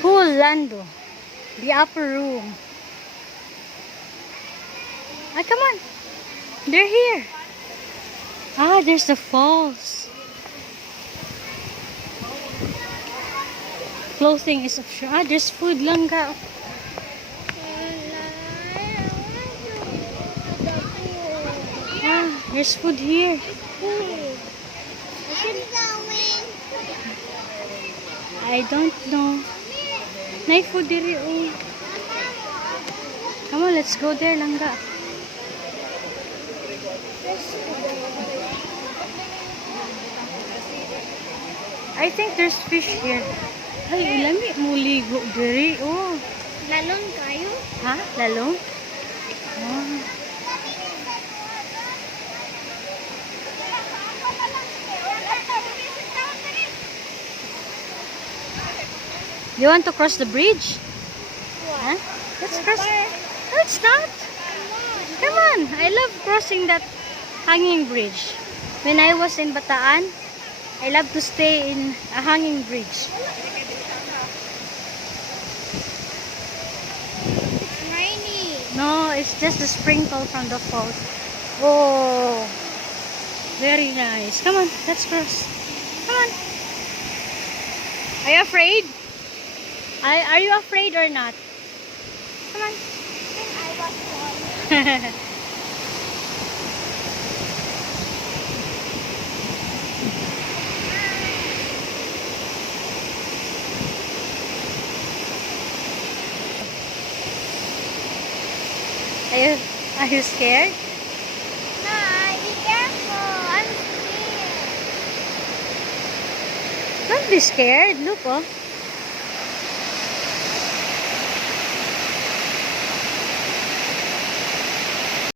Pool, Lando. The upper room. Ah, come on. They're here. Ah, there's the falls. Clothing is optional. Ah, there's food lang ka. Ah, there's food here. I don't know. Nay food diri oh. Come on, let's go there langga. I think there's fish here. Ay, ilami mo ligo diri oh. Lalon kayo? Ha? Lalong? Oh. You want to cross the bridge? Huh? Let's cross. No, it's not. Come on. I love crossing that hanging bridge. When I was in Bataan, I love to stay in a hanging bridge. It's rainy. No, it's just the sprinkle from the falls. Oh, very nice. Come on, let's cross. Come on. Are you afraid? Are you afraid or not? Come on. I was born. Are you scared? No, be careful. I'm scared. Don't be scared. Look, oh.